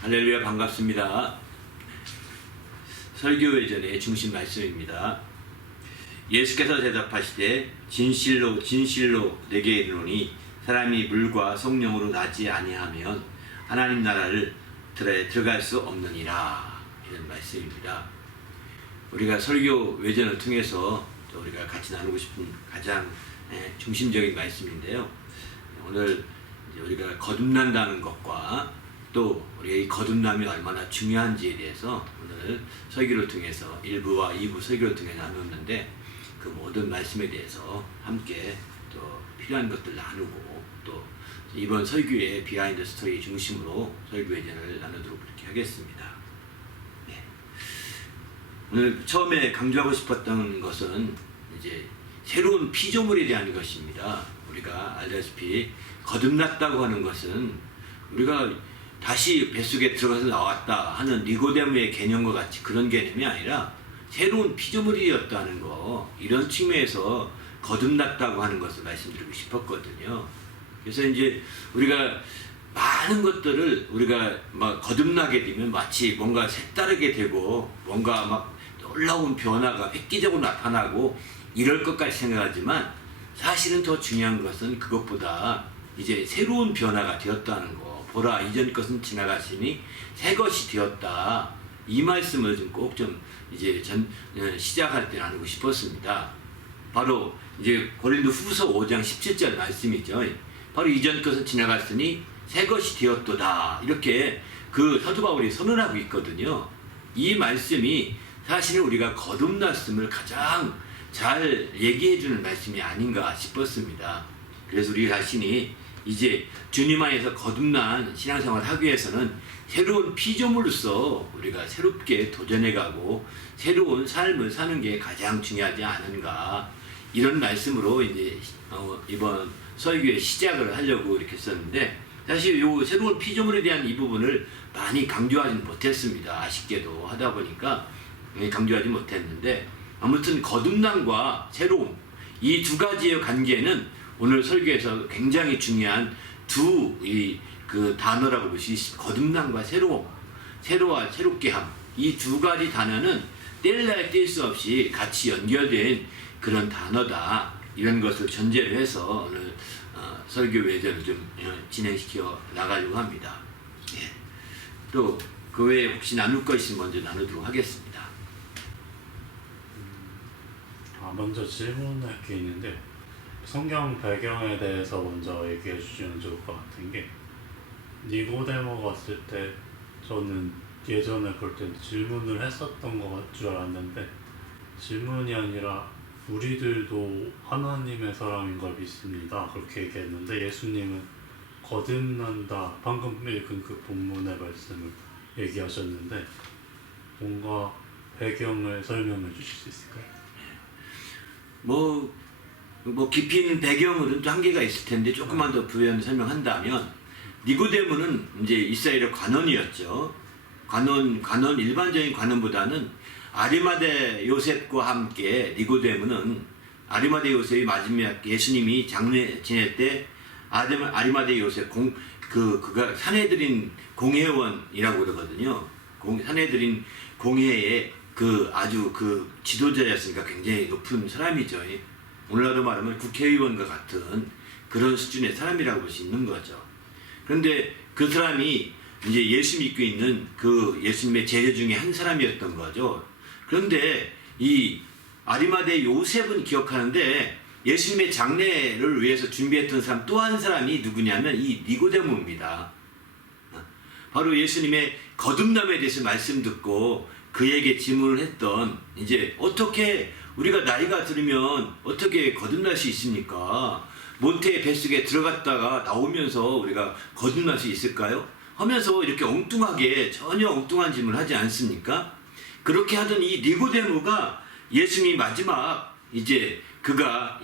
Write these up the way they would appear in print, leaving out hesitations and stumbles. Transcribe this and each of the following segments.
할렐루야, 반갑습니다. 설교회전의 중심 말씀입니다. 예수께서 대답하시되 진실로 진실로 내게 이르노니 사람이 물과 성령으로 나지 아니하면 하나님 나라를 들어갈 수 없느니라. 이런 말씀입니다. 우리가 설교 외전을 통해서 우리가 같이 나누고 싶은 가장 중심적인 말씀인데요. 오늘 우리가 거듭난다는 것과 또 우리가 이 거듭남이 얼마나 중요한지에 대해서 오늘 설교를 통해서 1부와 2부 설교를 통해 나눴는데, 그 모든 말씀에 대해서 함께 또 필요한 것들 나누고 또 이번 설교의 비하인드 스토리 중심으로 설교 예전을 나누도록 그렇게 하겠습니다. 네. 오늘 처음에 강조하고 싶었던 것은 이제 새로운 피조물에 대한 것입니다. 우리가 알다시피 거듭났다고 하는 것은 우리가 다시 뱃속에 들어가서 나왔다 하는 니고데모의 개념과 같이 그런 개념이 아니라 새로운 피조물이 되었다는 거, 이런 측면에서 거듭났다고 하는 것을 말씀드리고 싶었거든요. 그래서 이제 우리가 많은 것들을 우리가 막 거듭나게 되면 마치 뭔가 색다르게 되고 뭔가 막 놀라운 변화가 획기적으로 나타나고 이럴 것까지 생각하지만, 사실은 더 중요한 것은 그것보다 이제 새로운 변화가 되었다는 거. 보라, 이전 것은 지나갔으니 새 것이 되었다. 이 말씀을 좀 꼭 좀 이제 시작할 때 나누고 싶었습니다. 바로 이제 고린도 후서 5장 17절 말씀이죠. 바로 이전 것은 지나갔으니 새 것이 되었도다. 이렇게 그 사도 바울이 선언하고 있거든요. 이 말씀이 사실은 우리가 거듭났음을 가장 잘 얘기해 주는 말씀이 아닌가 싶었습니다. 그래서 우리 자신이 이제 주님 안에서 거듭난 신앙생활을 하기 위해서는 새로운 피조물로서 우리가 새롭게 도전해가고 새로운 삶을 사는 게 가장 중요하지 않은가, 이런 말씀으로 이제 이번 설교의 시작을 하려고 이렇게 했었는데, 사실 이 새로운 피조물에 대한 이 부분을 많이 강조하지는 못했습니다. 아쉽게도 하다 보니까 강조하지 못했는데, 아무튼 거듭남과 새로움, 이 두 가지의 관계는 오늘 설교에서 굉장히 중요한 그 단어라고 볼 수 있습니다. 거듭남과 새로움, 새로와 새롭게 함, 이 두 가지 단어는 뗄래야 뗄 수 없이 같이 연결된 그런 단어다. 이런 것을 전제로 해서 오늘 설교 외전을 좀 진행시켜 나가려고 합니다. 예. 또 그 외에 혹시 나눌 거 있으면 먼저 나누도록 하겠습니다. 먼저 질문할 게 있는데, 성경 배경에 대해서 먼저 얘기해 주시면 좋을 것 같은 게, 니고데모가 왔을 때 저는 예전에 볼 때 질문을 했었던 것 줄 알았는데, 질문이 아니라 우리들도 하나님의 사람인 걸 믿습니다, 그렇게 얘기했는데, 예수님은 거듭난다, 방금 읽은 그 본문의 말씀을 얘기하셨는데, 뭔가 배경을 설명해 주실 수 있을까요? 뭐 깊이 있는 배경은 또 한계가 있을 텐데 조금만 더 부연 설명한다면, 니고데모는 이제 이스라엘의 관원이었죠. 관원 일반적인 관원보다는 아리마대 요셉과 함께 니고데모는, 아리마대 요셉이 마지막 예수님이 장례 지낼 때 아리마대 요셉 그가 사내들인 공회원이라고 그러거든요. 사내들인 공회의 아주 지도자였으니까 굉장히 높은 사람이죠. 오늘날로 말하면 국회의원과 같은 그런 수준의 사람이라고 볼 수 있는 거죠. 그런데 그 사람이 이제 예수 믿고 있는 그 예수님의 제자 중에 한 사람이었던 거죠. 그런데 이 아리마대 요셉은 기억하는데, 예수님의 장례를 위해서 준비했던 사람 또 한 사람이 누구냐면 이 니고데모입니다. 바로 예수님의 거듭남에 대해서 말씀 듣고 그에게 질문을 했던, 이제 어떻게 우리가 나이가 들으면 어떻게 거듭날 수 있습니까? 모태의 뱃속에 들어갔다가 나오면서 우리가 거듭날 수 있을까요? 하면서 이렇게 엉뚱하게, 전혀 엉뚱한 질문을 하지 않습니까? 그렇게 하던 이 니고데모가 예수님이 마지막 그가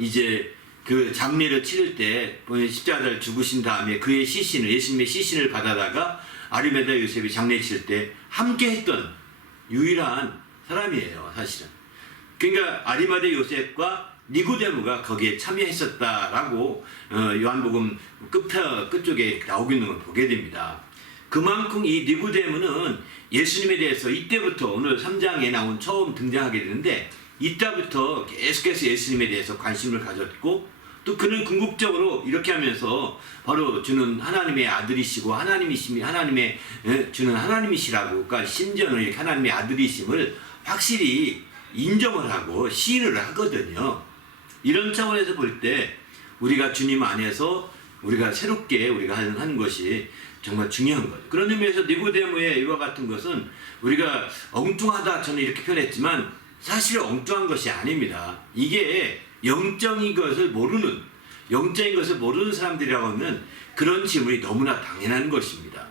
그 장례를 치를 때 십자가를 죽으신 다음에 그의 시신을, 예수님의 시신을 받아다가 아리마대 요셉이 장례 치를 때 함께 했던 유일한 사람이에요, 사실은. 그러니까 아리마대 요셉과 니고데모가 거기에 참여했었다라고 요한복음 끝쪽에 나오고 있는 걸 보게 됩니다. 그만큼 이 니고데모는 예수님에 대해서 이때부터 오늘 3장에 나온 처음 등장하게 되는데 이때부터 계속해서 예수님에 대해서 관심을 가졌고 또 그는 궁극적으로 이렇게 하면서 바로 주는 하나님의 아들이시고 하나님의 주는 하나님이시라고 그러니까 심지어는 이렇게 하나님의 아들이심을 확실히 인정을 하고 시인을 하거든요. 이런 차원에서 볼 때 우리가 주님 안에서 우리가 새롭게 우리가 하는 것이 정말 중요한 거죠. 그런 의미에서 니고데모의 이와 같은 것은 우리가 엉뚱하다 저는 이렇게 표현했지만 사실 엉뚱한 것이 아닙니다. 이게 영적인 것을 모르는 사람들이라고 하면 그런 질문이 너무나 당연한 것입니다.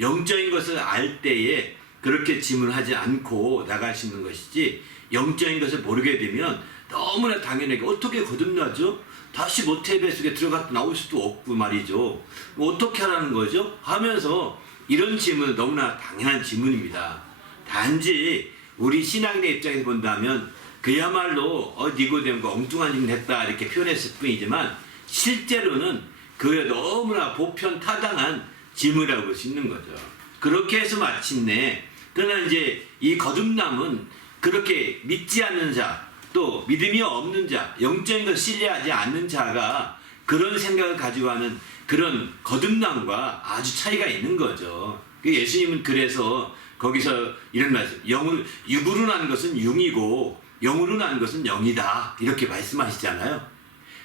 영적인 것을 알 때에 그렇게 질문하지 않고 나갈 수 있는 것이지 영적인 것을 모르게 되면 너무나 당연하게 어떻게 거듭나죠? 다시 모태배 속에 들어갔다 나올 수도 없고 말이죠. 뭐 어떻게 하라는 거죠? 하면서 이런 질문은 너무나 당연한 질문입니다. 단지 우리 신앙인의 입장에서 본다면 그야말로 니고데모가 엉뚱한 질문을 했다 이렇게 표현했을 뿐이지만 실제로는 그게 너무나 보편 타당한 질문이라고 볼 수 있는 거죠. 그렇게 해서 마침내 그러나 이제 이 거듭남은 그렇게 믿지 않는 자, 또 믿음이 없는 자, 영적인 것을 신뢰하지 않는 자가 그런 생각을 가지고 하는 그런 거듭남과 아주 차이가 있는 거죠. 예수님은 그래서 거기서 이런 말씀, 육으로 난 것은 융이고 영으로 난 것은 영이다 이렇게 말씀하시잖아요.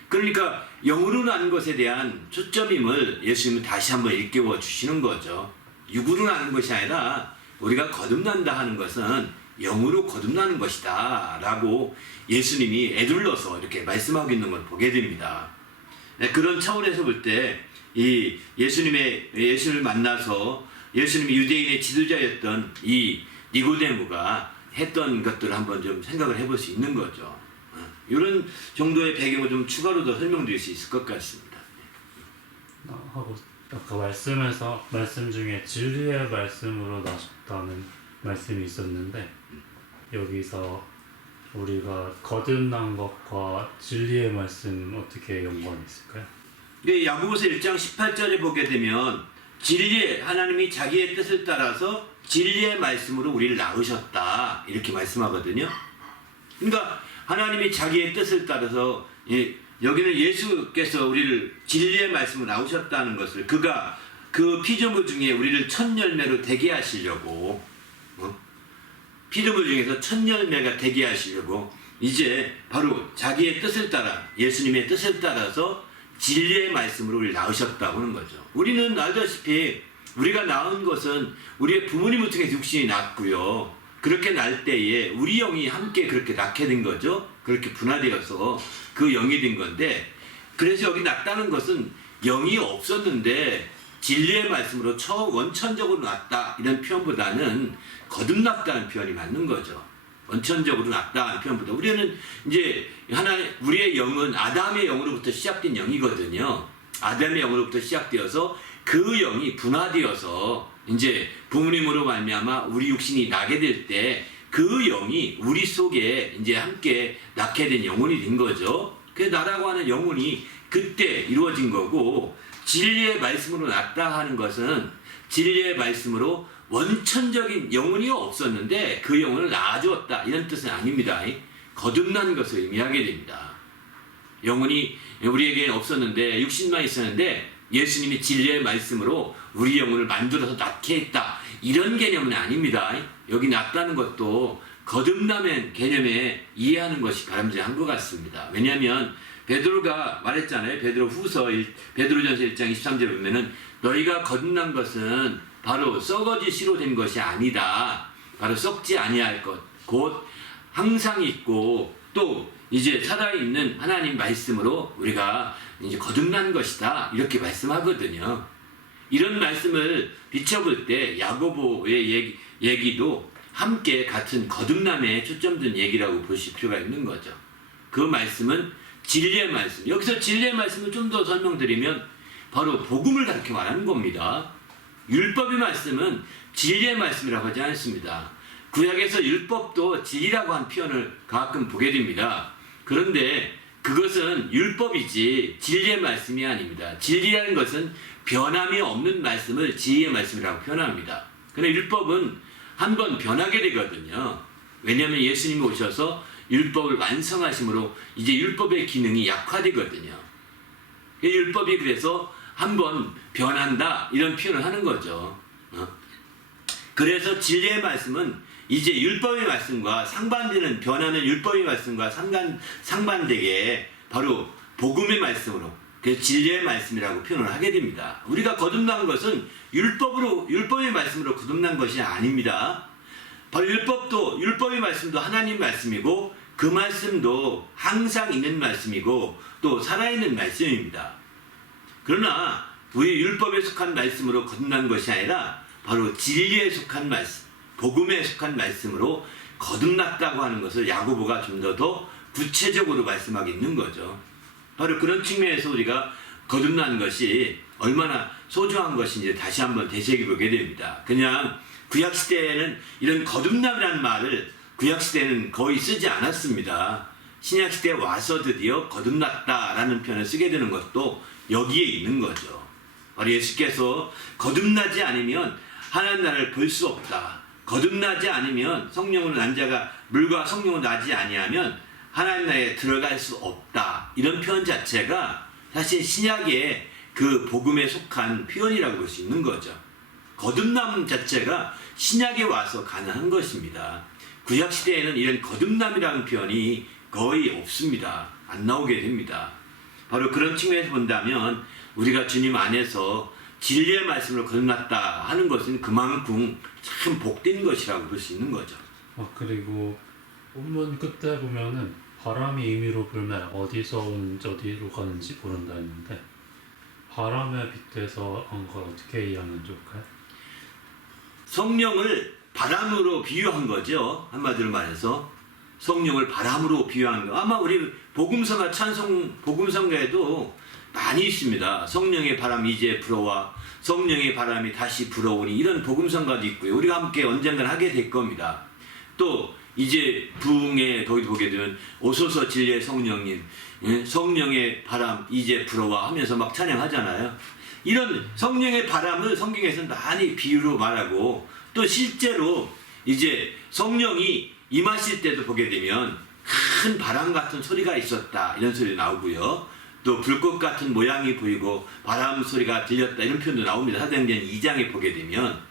그러니까 영으로 난 것에 대한 초점임을 예수님은 다시 한번 일깨워 주시는 거죠. 육으로 나는 것이 아니라 우리가 거듭난다 하는 것은 영으로 거듭나는 것이다 라고 예수님이 애둘러서 이렇게 말씀하고 있는 걸 보게 됩니다. 네, 그런 차원에서 볼 때 이 예수를 만나서 예수님이 유대인의 지도자였던 이 니고데모가 했던 것들을 한번 좀 생각을 해볼 수 있는 거죠. 이런 정도의 배경을 좀 추가로 더 설명드릴 수 있을 것 같습니다. 하고 아까 말씀 중에 진리의 말씀으로 나셨다는 말씀이 있었는데 여기서 우리가 거듭난 것과 진리의 말씀 어떻게 연관이 있을까요? 야고보서 1장 18절에 보게 되면 하나님이 자기의 뜻을 따라서 진리의 말씀으로 우리를 낳으셨다 이렇게 말씀하거든요. 그러니까 하나님이 자기의 뜻을 따라서 여기는 예수께서 우리를 진리의 말씀으로 낳으셨다는 것을 그가 그 피조물 중에 우리를 첫 열매로 되게 하시려고 피조물 중에서 첫 열매가 되게 하시려고 이제 바로 자기의 뜻을 따라 예수님의 뜻을 따라서 진리의 말씀으로 우리를 낳으셨다고 하는 거죠. 우리는 알다시피 우리가 낳은 것은 우리의 부모님을 통해서 육신이 낳았고요. 그렇게 낳을 때에 우리 영이 함께 그렇게 낳게 된 거죠. 그렇게 분화되어서 그 영이 된 건데 그래서 여기 낳았다는 것은 영이 없었는데 진리의 말씀으로 원천적으로 낳았다 이런 표현보다는 거듭났다는 표현이 맞는 거죠. 원천적으로 낳았다는 표현보다 우리는 이제 우리의 영은 아담의 영으로부터 시작된 영이거든요. 아담의 영으로부터 시작되어서 그 영이 분화되어서 이제 부모님으로 말미암아 우리 육신이 나게 될 때 그 영이 우리 속에 이제 함께 낳게 된 영혼이 된 거죠. 그 나라고 하는 영혼이 그때 이루어진 거고 진리의 말씀으로 낳았다 하는 것은 진리의 말씀으로 원천적인 영혼이 없었는데 그 영혼을 낳아주었다 이런 뜻은 아닙니다. 거듭난 것을 의미하게 됩니다. 영혼이 우리에게 없었는데 육신만 있었는데 예수님이 진리의 말씀으로 우리 영혼을 만들어서 낳게 했다 이런 개념은 아닙니다. 여기 낳았다는 것도 거듭남의 개념에 이해하는 것이 바람직한 것 같습니다. 왜냐하면 베드로가 말했잖아요. 베드로전서 1장 23절에 보면은 너희가 거듭난 것은 바로 썩어지 씨로 된 것이 아니다. 바로 썩지 아니할 것, 곧 항상 있고 또 이제 살아있는 하나님 말씀으로 우리가 이제 거듭난 것이다. 이렇게 말씀하거든요. 이런 말씀을 비춰볼 때 야고보의 얘기도 함께 같은 거듭남에 초점된 얘기라고 보실 필요가 있는 거죠. 그 말씀은 진리의 말씀. 여기서 진리의 말씀을 좀 더 설명드리면 바로 복음을 가르쳐 말하는 겁니다. 율법의 말씀은 진리의 말씀이라고 하지 않습니다. 구약에서 율법도 진리라고 한 표현을 가끔 보게 됩니다. 그런데 그것은 율법이지 진리의 말씀이 아닙니다. 진리라는 것은 변함이 없는 말씀을 지혜의 말씀이라고 표현합니다. 그러나 율법은 한번 변하게 되거든요. 왜냐하면 예수님이 오셔서 율법을 완성하심으로 이제 율법의 기능이 약화되거든요. 율법이 그래서 한번 변한다 이런 표현을 하는 거죠. 그래서 진리의 말씀은 이제 율법의 말씀과 상반되는 변하는 율법의 말씀과 상반되게 바로 복음의 말씀으로 그래서 진리의 말씀이라고 표현을 하게 됩니다. 우리가 거듭난 것은 율법의 말씀으로 거듭난 것이 아닙니다. 바로 율법의 말씀도 하나님 말씀이고 그 말씀도 항상 있는 말씀이고 또 살아있는 말씀입니다. 그러나 우리 율법에 속한 말씀으로 거듭난 것이 아니라 바로 진리에 속한 말씀, 복음에 속한 말씀으로 거듭났다고 하는 것을 야고보가 좀 더 구체적으로 말씀하고 있는 거죠. 바로 그런 측면에서 우리가 거듭난 것이 얼마나 소중한 것인지 다시 한번 되새겨보게 됩니다. 그냥 구약시대에는 이런 거듭남이라는 말을 구약시대에는 거의 쓰지 않았습니다. 신약시대에 와서 드디어 거듭났다라는 표현을 쓰게 되는 것도 여기에 있는 거죠. 바로 예수께서 거듭나지 않으면 하나님 나라를 볼 수 없다. 거듭나지 않으면 성령으로 난 자가 물과 성령으로 나지 아니하면 하나님 나라에 들어갈 수 없다. 이런 표현 자체가 사실 신약의 그 복음에 속한 표현이라고 볼 수 있는 거죠. 거듭남 자체가 신약에 와서 가능한 것입니다. 구약시대에는 이런 거듭남이라는 표현이 거의 없습니다. 안 나오게 됩니다. 바로 그런 측면에서 본다면 우리가 주님 안에서 진리의 말씀으로 거듭났다 하는 것은 그만큼 참 복된 것이라고 볼 수 있는 거죠. 그리고 본문 끝에 보면은 바람이 임의로 불매 어디서 오는지 어디로 가는지 모른다 했는데 바람에 빗대서 한 걸 어떻게 이해하면 좋을까요? 성령을 바람으로 비유한 거죠. 한마디로 말해서 성령을 바람으로 비유한 거. 아마 우리 복음서나 복음성가에도 많이 있습니다. 성령의 바람이 이제 불어와 성령의 바람이 다시 불어오니 이런 복음성가도 있고요. 우리가 함께 언젠간 하게 될 겁니다. 또 이제 부흥에 거기도 보게 되면 오소서 진리의 성령님, 성령의 바람 이제 불어와 하면서 막 찬양하잖아요. 이런 성령의 바람을 성경에서는 많이 비유로 말하고 또 실제로 이제 성령이 임하실 때도 보게 되면 큰 바람 같은 소리가 있었다 이런 소리 나오고요. 또 불꽃 같은 모양이 보이고 바람 소리가 들렸다 이런 표현도 나옵니다. 사도행전 2장에 보게 되면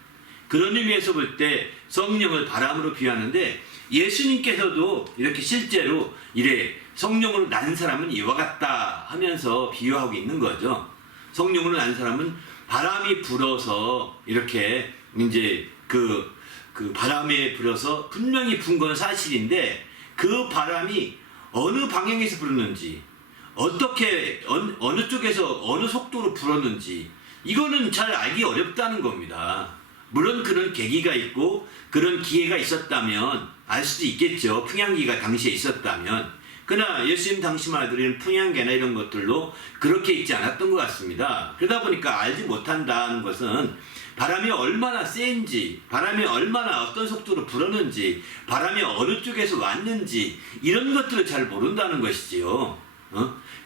그런 의미에서 볼 때 성령을 바람으로 비유하는데 예수님께서도 이렇게 실제로 이래 성령으로 난 사람은 이와 같다 하면서 비유하고 있는 거죠. 성령으로 난 사람은 바람이 불어서 이렇게 이제 그 바람에 불어서 분명히 분 건 사실인데 그 바람이 어느 방향에서 불었는지 어떻게 어느 쪽에서 어느 속도로 불었는지 이거는 잘 알기 어렵다는 겁니다. 물론 그런 계기가 있고 그런 기회가 있었다면 알 수도 있겠죠. 풍향기가 당시에 있었다면. 그러나 예수님 당시 말들은 풍향계나 이런 것들로 그렇게 있지 않았던 것 같습니다. 그러다 보니까 알지 못한다는 것은 바람이 얼마나 센지, 바람이 얼마나 어떤 속도로 불었는지, 바람이 어느 쪽에서 왔는지 이런 것들을 잘 모른다는 것이지요.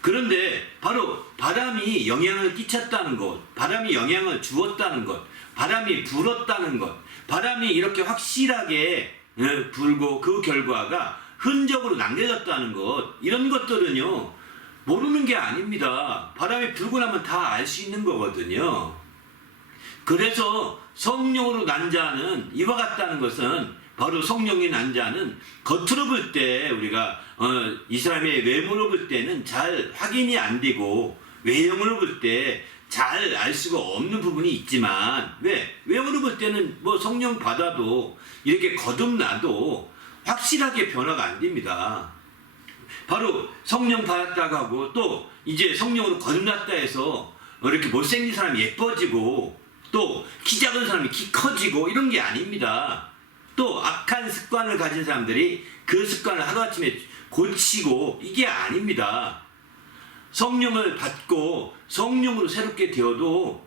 그런데 바로 바람이 영향을 끼쳤다는 것, 바람이 영향을 주었다는 것, 바람이 불었다는 것, 바람이 이렇게 확실하게 불고 그 결과가 흔적으로 남겨졌다는 것, 이런 것들은요 모르는 게 아닙니다. 바람이 불고 나면 다 알 수 있는 거거든요. 그래서 성령으로 난 자는 이와 같다는 것은 바로 성령이 난 자는 겉으로 볼 때 우리가 이 사람의 외모로 볼 때는 잘 확인이 안 되고 외형으로 볼 때 잘 알 수가 없는 부분이 있지만 외모로 볼 때는 뭐 성령 받아도 이렇게 거듭나도 확실하게 변화가 안 됩니다. 바로 성령 받았다고 하고 또 이제 성령으로 거듭났다 해서 이렇게 못생긴 사람이 예뻐지고 또 키 작은 사람이 키 커지고 이런 게 아닙니다. 또 악한 습관을 가진 사람들이 그 습관을 하루아침에 고치고 이게 아닙니다. 성령을 받고 성령으로 새롭게 되어도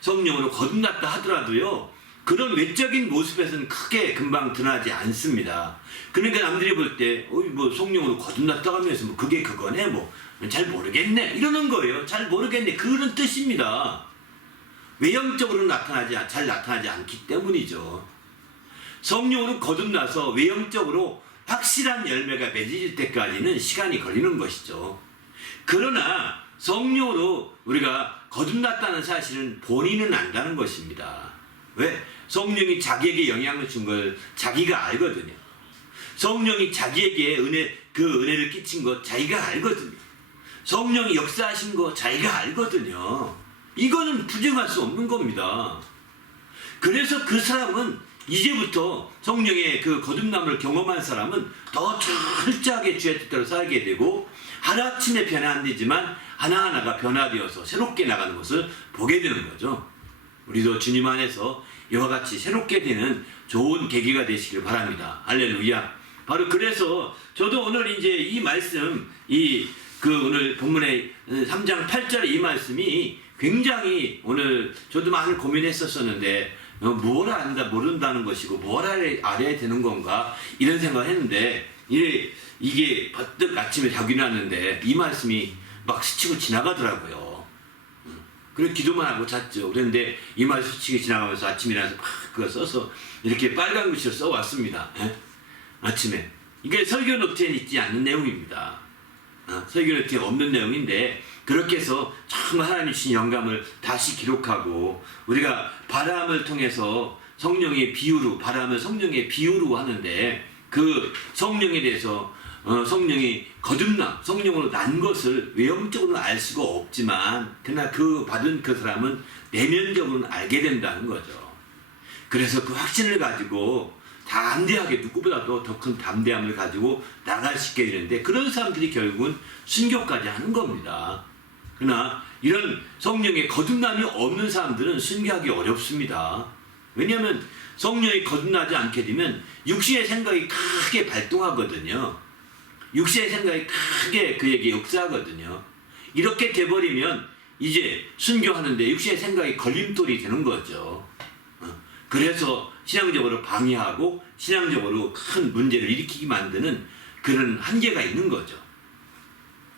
성령으로 거듭났다 하더라도요 그런 외적인 모습에서는 크게 금방 드러나지 않습니다. 그러니까 남들이 볼 때, 뭐 성령으로 거듭났다 하면서 뭐 그게 그거네, 뭐 잘 모르겠네 이러는 거예요. 잘 모르겠네 그런 뜻입니다. 외형적으로 잘 나타나지 않기 때문이죠. 성령으로 거듭나서 외형적으로 확실한 열매가 맺어질 때까지는 시간이 걸리는 것이죠. 그러나 성령으로 우리가 거듭났다는 사실은 본인은 안다는 것입니다. 왜? 성령이 자기에게 영향을 준 걸 자기가 알거든요. 성령이 자기에게 그 은혜를 끼친 것 자기가 알거든요. 성령이 역사하신 거 자기가 알거든요. 이거는 부정할 수 없는 겁니다. 그래서 그 사람은 이제부터 성령의 그 거듭남을 경험한 사람은 더 철저하게 주의 뜻대로 살게 되고 하루아침에 변화 안 되지만 하나하나가 변화되어서 새롭게 나가는 것을 보게 되는 거죠. 우리도 주님 안에서 이와 같이 새롭게 되는 좋은 계기가 되시길 바랍니다. 할렐루야. 바로 그래서 저도 오늘 이제 이 말씀, 오늘 본문의 3장 8절의 이 말씀이 굉장히 오늘 저도 많이 고민했었는데 뭘 안다 모른다는 것이고 뭘 알아야 되는 건가 이런 생각을 했는데 이게 버뜩 아침에 자고 일어났는데 이 말씀이 막 스치고 지나가더라고요. 그래서 기도만 하고 잤죠. 그런데 이 말씀 스치고 지나가면서 아침에 일어나서 막 그거 써서 이렇게 빨간 글씨로 써왔습니다. 아침에. 이게 설교 노트에 있지 않는 내용입니다. 설교 노트에 없는 내용인데 그렇게 해서 정말 하나님 주신 영감을 다시 기록하고 우리가 바람을 통해서 성령의 비유로 바람을 성령의 비유로 하는데 그 성령에 대해서 성령이 거듭남 성령으로 난 것을 외형적으로는 알 수가 없지만 그러나 그 받은 그 사람은 내면적으로는 알게 된다는 거죠. 그래서 그 확신을 가지고 담대하게 누구보다도 더 큰 담대함을 가지고 나갈 수 있게 되는데 그런 사람들이 결국은 순교까지 하는 겁니다. 그러나 이런 성령의 거듭남이 없는 사람들은 순교하기 어렵습니다. 왜냐하면 성령이 거듭나지 않게 되면 육신의 생각이 크게 발동하거든요. 육신의 생각이 크게 그에게 역사하거든요. 이렇게 돼버리면 이제 순교하는데 육신의 생각이 걸림돌이 되는 거죠. 그래서 신앙적으로 방해하고 신앙적으로 큰 문제를 일으키게 만드는 그런 한계가 있는 거죠.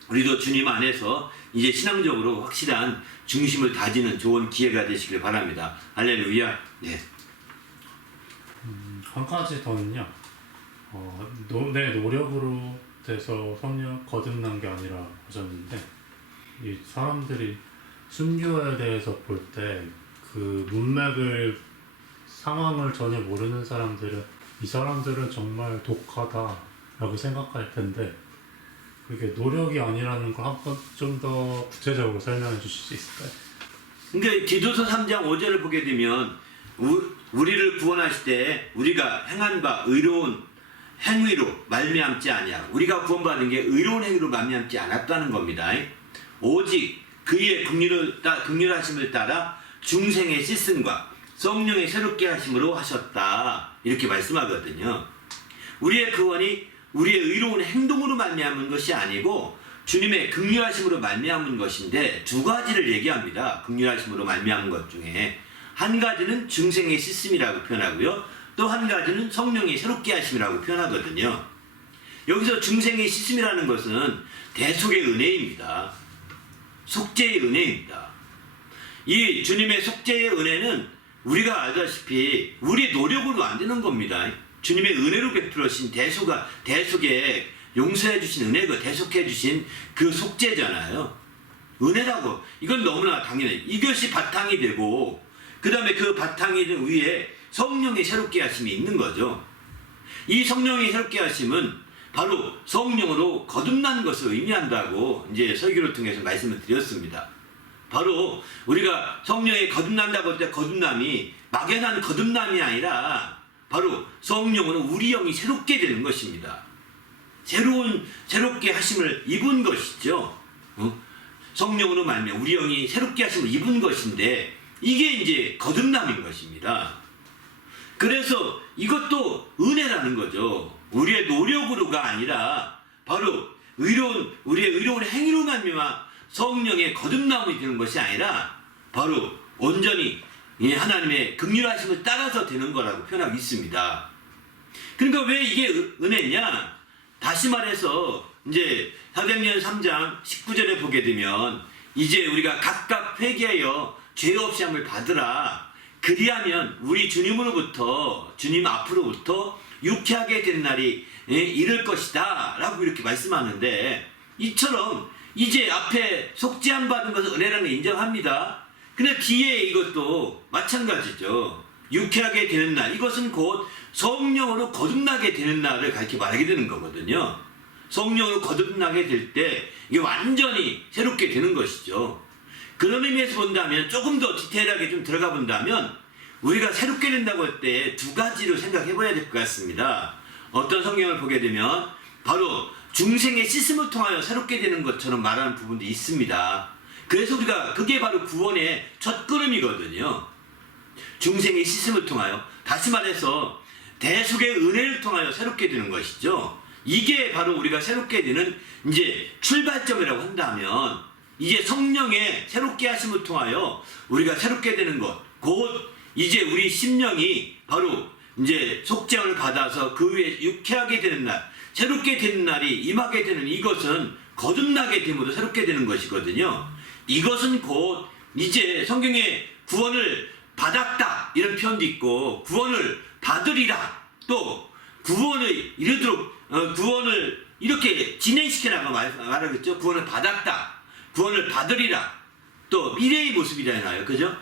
우리도 주님 안에서 이제 신앙적으로 확실한 중심을 다지는 좋은 기회가 되시길 바랍니다. 할렐루야. 네. 한 가지 더는요. 내 노력으로 돼서 성령 거듭난 게 아니라 하셨는데 이 사람들이 순교에 대해서 볼 때 그 문맥을 상황을 전혀 모르는 사람들은 이 사람들은 정말 독하다라고 생각할 텐데 그게 노력이 아니라는 걸 한 번 좀 더 구체적으로 설명해 주실 수 있을까요? 그러니까 디도서 3장 5절을 보게 되면 우리를 구원하실 때 우리가 행한 바 의로운 행위로 말미암지 아니하고 우리가 구원받은 게 의로운 행위로 말미암지 않았다는 겁니다. 오직 그의 긍휼하심을 따라 중생의 씻음과 성령의 새롭게 하심으로 하셨다 이렇게 말씀하거든요. 우리의 구원이 우리의 의로운 행동으로 말미암은 것이 아니고 주님의 긍휼하심으로 말미암은 것인데 두 가지를 얘기합니다. 긍휼하심으로 말미암은 것 중에 한 가지는 중생의 씻음이라고 표현하고요. 또 한 가지는 성령의 새롭게 하심이라고 표현하거든요. 여기서 중생의 씻음이라는 것은 대속의 은혜입니다. 속죄의 은혜입니다. 이 주님의 속죄의 은혜는 우리가 알다시피 우리의 노력으로 안 되는 겁니다. 주님의 은혜로 베풀으신 대속에 용서해 주신 은혜가 대속해 주신 그 속죄잖아요. 은혜라고 이건 너무나 당연해. 이것이 바탕이 되고 그 다음에 그 바탕이 된 위에 성령의 새롭게 하심이 있는 거죠. 이 성령의 새롭게 하심은 바로 성령으로 거듭난 것을 의미한다고 이제 설교를 통해서 말씀을 드렸습니다. 바로 우리가 성령에 거듭난다고 할 때 거듭남이 막연한 거듭남이 아니라 바로 성령으로 우리 영이 새롭게 되는 것입니다. 새롭게 하심을 입은 것이죠. 성령으로 말미암아 우리 영이 새롭게 하심을 입은 것인데 이게 이제 거듭남인 것입니다. 그래서 이것도 은혜라는 거죠. 우리의 노력으로가 아니라 바로 우리의 의로운 행위로 말미암아 성령의 거듭남이 되는 것이 아니라 바로 온전히 예, 하나님의 긍휼하심을 따라서 되는 거라고 표현하고 있습니다. 그러니까 왜 이게 은혜냐? 다시 말해서 이제 사도행전 3장 19절에 보게 되면 이제 우리가 각각 회개하여 죄 없이 함을 받으라. 그리하면 우리 주님으로부터 주님 앞으로부터 유쾌하게 된 날이 이를 것이다 라고 이렇게 말씀하는데, 이처럼 이제 앞에 속죄함 받은 것은 은혜라는 걸 인정합니다. 근데 뒤에 이것도 마찬가지죠. 유쾌하게 되는 날, 이것은 곧 성령으로 거듭나게 되는 날을 가르쳐 말하게 되는 거거든요. 성령으로 거듭나게 될 때 이게 완전히 새롭게 되는 것이죠. 그런 의미에서 본다면, 조금 더 디테일하게 좀 들어가 본다면, 우리가 새롭게 된다고 할 때 두 가지로 생각해 봐야 될 것 같습니다. 어떤 성경을 보게 되면 바로 중생의 씻음을 통하여 새롭게 되는 것처럼 말하는 부분도 있습니다. 그래서 우리가 그게 바로 구원의 첫 걸음이거든요. 중생의 씻음을 통하여, 다시 말해서 대속의 은혜를 통하여 새롭게 되는 것이죠. 이게 바로 우리가 새롭게 되는 이제 출발점이라고 한다면, 이제 성령의 새롭게 하심을 통하여 우리가 새롭게 되는 것, 곧 이제 우리 심령이 바로 이제 속죄함을 받아서 그 위에 유쾌하게 되는 날, 새롭게 되는 날이 임하게 되는, 이것은 거듭나게 됨으로 새롭게 되는 것이거든요. 이것은 곧 이제 성경에 구원을 받았다 이런 표현도 있고, 구원을 받으리라, 또 구원을 이르도록 구원을 이렇게 진행시켜 나가 말하겠죠. 구원을 받았다, 구원을 받으리라, 또 미래의 모습이잖아요, 그죠?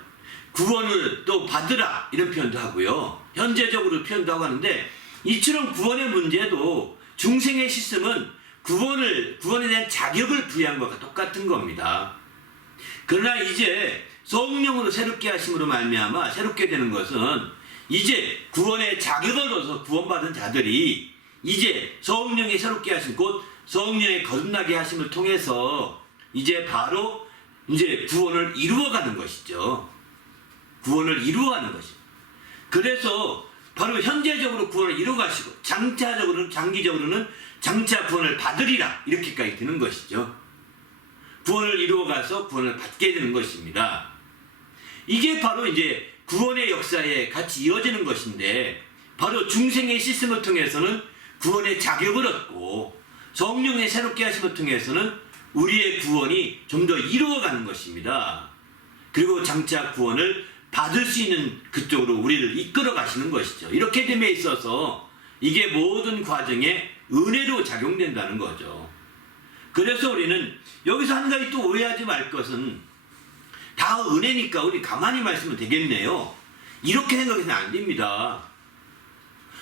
구원을 또 받으라 이런 표현도 하고요, 현재적으로 표현도 하고 하는데, 이처럼 구원의 문제도 중생의 씻음은 구원에 대한 자격을 부여한 것과 똑같은 겁니다. 그러나 이제 성령으로 새롭게 하심으로 말미암아 새롭게 되는 것은, 이제 구원의 자격을 얻어서 구원받은 자들이 이제 성령의 새롭게 하심, 곧 성령의 거듭나게 하심을 통해서 이제 바로 이제 구원을 이루어가는 것이죠. 구원을 이루어가는 것이죠. 그래서 바로 현재적으로 구원을 이루어가시고, 장기적으로는 장차 구원을 받으리라 이렇게까지 되는 것이죠. 구원을 이루어가서 구원을 받게 되는 것입니다. 이게 바로 이제 구원의 역사에 같이 이어지는 것인데, 바로 중생의 씻음을 통해서는 구원의 자격을 얻고, 성령의 새롭게 하심을 통해서는 우리의 구원이 좀 더 이루어가는 것입니다. 그리고 장차 구원을 받을 수 있는 그쪽으로 우리를 이끌어 가시는 것이죠. 이렇게 됨에 있어서 이게 모든 과정에 은혜로 작용된다는 거죠. 그래서 우리는 여기서 한 가지 또 오해하지 말 것은, 다 은혜니까 우리 가만히 말씀은 되겠네요, 이렇게 생각해서는 안 됩니다.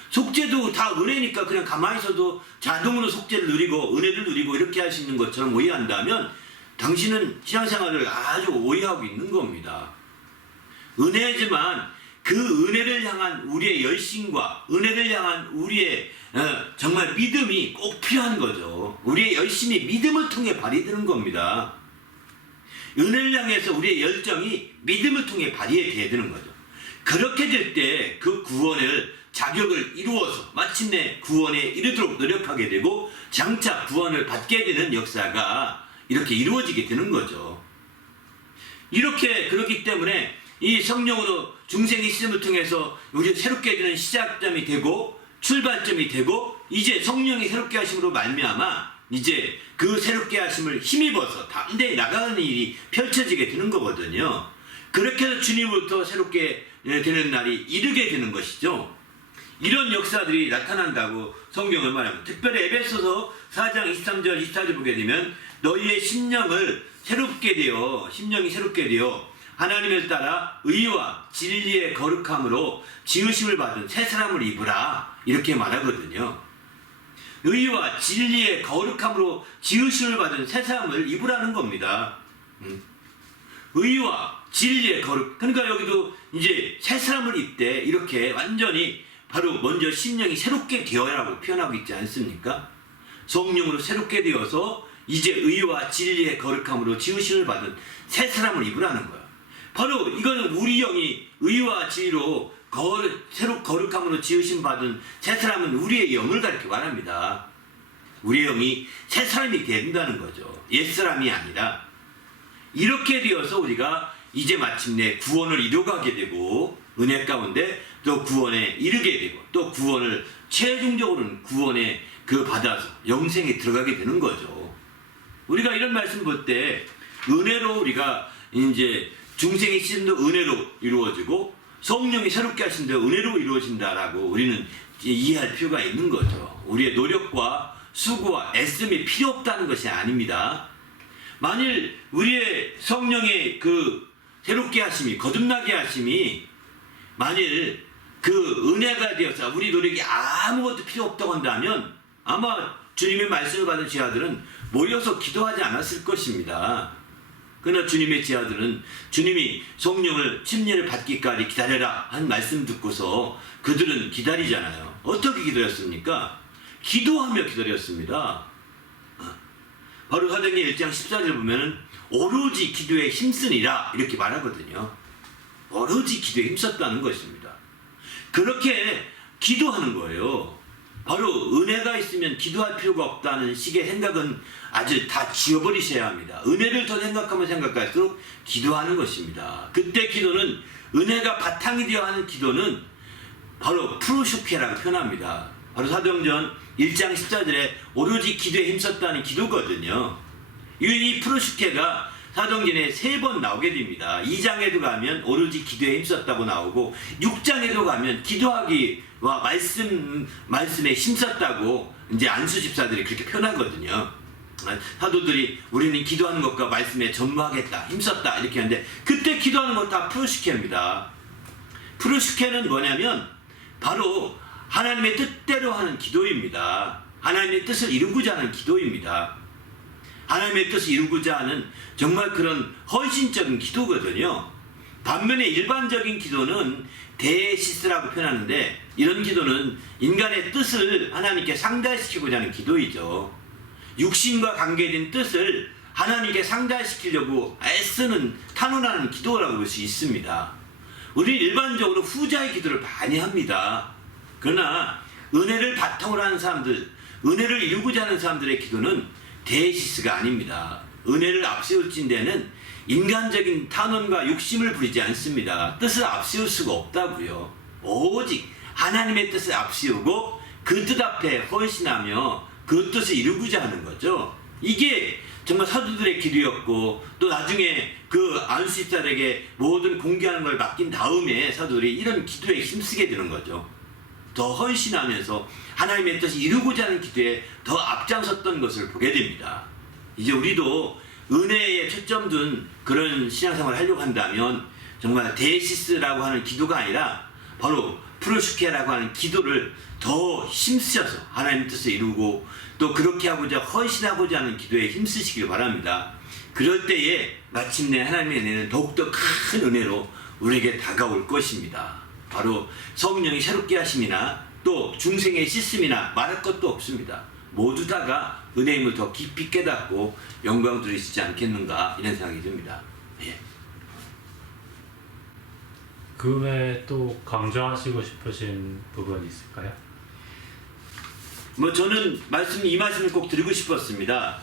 속죄도 다 은혜니까 그냥 가만히 있어도 자동으로 속죄를 누리고 은혜를 누리고 이렇게 할 수 있는 것처럼 오해한다면 당신은 신앙생활을 아주 오해하고 있는 겁니다. 은혜지만 그 은혜를 향한 우리의 열심과 은혜를 향한 우리의 정말 믿음이 꼭 필요한 거죠. 우리의 열심이 믿음을 통해 발휘되는 겁니다. 은혜를 향해서 우리의 열정이 믿음을 통해 발휘돼야 되는 거죠. 그렇게 될 때 그 구원을 자격을 이루어서 마침내 구원에 이르도록 노력하게 되고, 장차 구원을 받게 되는 역사가 이렇게 이루어지게 되는 거죠. 이렇게 그렇기 때문에 이 성령으로 중생의 씻음을 통해서 우리 새롭게 되는 시작점이 되고 출발점이 되고, 이제 성령이 새롭게 하심으로 말미암아 이제 그 새롭게 하심을 힘입어서 담대히 나가는 일이 펼쳐지게 되는 거거든요. 그렇게 해서 주님으로부터 새롭게 되는 날이 이르게 되는 것이죠. 이런 역사들이 나타난다고 성경을 말합니다. 특별히 에베소서 4장 23절 24절 보게 되면, 너희의 심령이 새롭게 되어 하나님을 따라 의와 진리의 거룩함으로 지으심을 받은 새 사람을 입으라 이렇게 말하거든요. 의와 진리의 거룩함으로 지으심을 받은 새 사람을 입으라는 겁니다. 의와 진리의 거룩, 그러니까 여기도 이제 새 사람을 입되 이렇게 완전히 바로 먼저 심령이 새롭게 되어야라고 표현하고 있지 않습니까? 성령으로 새롭게 되어서 이제 의와 진리의 거룩함으로 지으심을 받은 새 사람을 입으라는 거예요. 바로 이거는 우리 영이 의와 진리로 새로 거룩함으로 지으심 받은 새 사람은 우리의 영을 가리켜 말합니다. 우리의 영이 새 사람이 된다는 거죠. 옛사람이 아니라. 이렇게 되어서 우리가 이제 마침내 구원을 이루어가게 되고 은혜 가운데 또 구원에 이르게 되고 또 구원을 최종적으로는 구원에 그 받아서 영생에 들어가게 되는 거죠. 우리가 이런 말씀 볼 때 은혜로 우리가 이제 중생의 시즌도 은혜로 이루어지고 성령이 새롭게 하신다 은혜로 이루어진다라고 우리는 이해할 필요가 있는 거죠. 우리의 노력과 수고와 애씀이 필요 없다는 것이 아닙니다. 만일 우리의 성령의 그 새롭게 하심이 거듭나게 하심이 만일 그 은혜가 되어서 우리 노력이 아무것도 필요 없다고 한다면 아마 주님의 말씀을 받은 제자들은 모여서 기도하지 않았을 것입니다. 그러나 주님의 제자들은 주님이 성령을 침례를 받기까지 기다려라 한 말씀 듣고서 그들은 기다리잖아요. 어떻게 기다렸습니까? 기도하며 기다렸습니다. 바로 사도행전 1장 14절 보면은 오로지 기도에 힘쓰니라 이렇게 말하거든요. 오로지 기도에 힘썼다는 것입니다. 그렇게 기도하는 거예요. 바로 은혜가 있으면 기도할 필요가 없다는 식의 생각은 아주 다 지워버리셔야 합니다. 은혜를 더 생각하면 생각할수록 기도하는 것입니다. 그때 기도는 은혜가 바탕이 되어 하는 기도는 바로 프로슈케라고 표현합니다. 바로 사도행전 1장 14절에 오로지 기도에 힘썼다는 기도거든요. 이 프로슈케가 사도행전에 3번 나오게 됩니다. 2장에도 가면 오로지 기도에 힘썼다고 나오고 6장에도 가면 기도하기와 말씀에 힘썼다고 이제 안수 집사들이 그렇게 표현하거든요. 사도들이 우리는 기도하는 것과 말씀에 전무하겠다, 힘썼다 이렇게 하는데 그때 기도하는 것 다 프로슈케입니다. 프로슈케는 뭐냐면 바로 하나님의 뜻대로 하는 기도입니다. 하나님의 뜻을 이루고자 하는 기도입니다. 하나님의 뜻을 이루고자 하는 정말 그런 헌신적인 기도거든요. 반면에 일반적인 기도는 데시스라고 표현하는데 이런 기도는 인간의 뜻을 하나님께 상달시키고자 하는 기도이죠. 육신과 관계된 뜻을 하나님께 상달시키려고 애쓰는 탄원하는 기도라고 볼 수 있습니다. 우리 일반적으로 후자의 기도를 많이 합니다. 그러나 은혜를 바탕으로 하는 사람들, 은혜를 이루고자 하는 사람들의 기도는 데시스가 아닙니다. 은혜를 앞세울 진대는 인간적인 탄원과 욕심을 부리지 않습니다. 뜻을 앞세울 수가 없다고요. 오직 하나님의 뜻을 앞세우고 그 뜻 앞에 헌신하며 그 뜻을 이루고자 하는 거죠. 이게 정말 사도들의 기도였고 또 나중에 그 안수집사들에게 모든 공개하는 걸 맡긴 다음에 사도들이 이런 기도에 힘쓰게 되는 거죠. 더 헌신하면서 하나님의 뜻을 이루고자 하는 기도에 더 앞장섰던 것을 보게 됩니다. 이제 우리도 은혜에 초점 둔 그런 신앙생활을 하려고 한다면 정말 데시스라고 하는 기도가 아니라 바로 프로슈케라고 하는 기도를 더 힘쓰셔서 하나님의 뜻을 이루고 또 그렇게 하고자 헌신하고자 하는 기도에 힘쓰시길 바랍니다. 그럴 때에 마침내 하나님의 은혜는 더욱더 큰 은혜로 우리에게 다가올 것입니다. 바로 성령이 새롭게 하심이나 또 중생의 씻음이나 말할 것도 없습니다. 모두 다가 은혜임을 더 깊이 깨닫고 영광 드리시지 않겠는가 이런 생각이 듭니다. 예. 그 외에 또 강조하시고 싶으신 부분이 있을까요? 저는 이 말씀을 꼭 드리고 싶었습니다.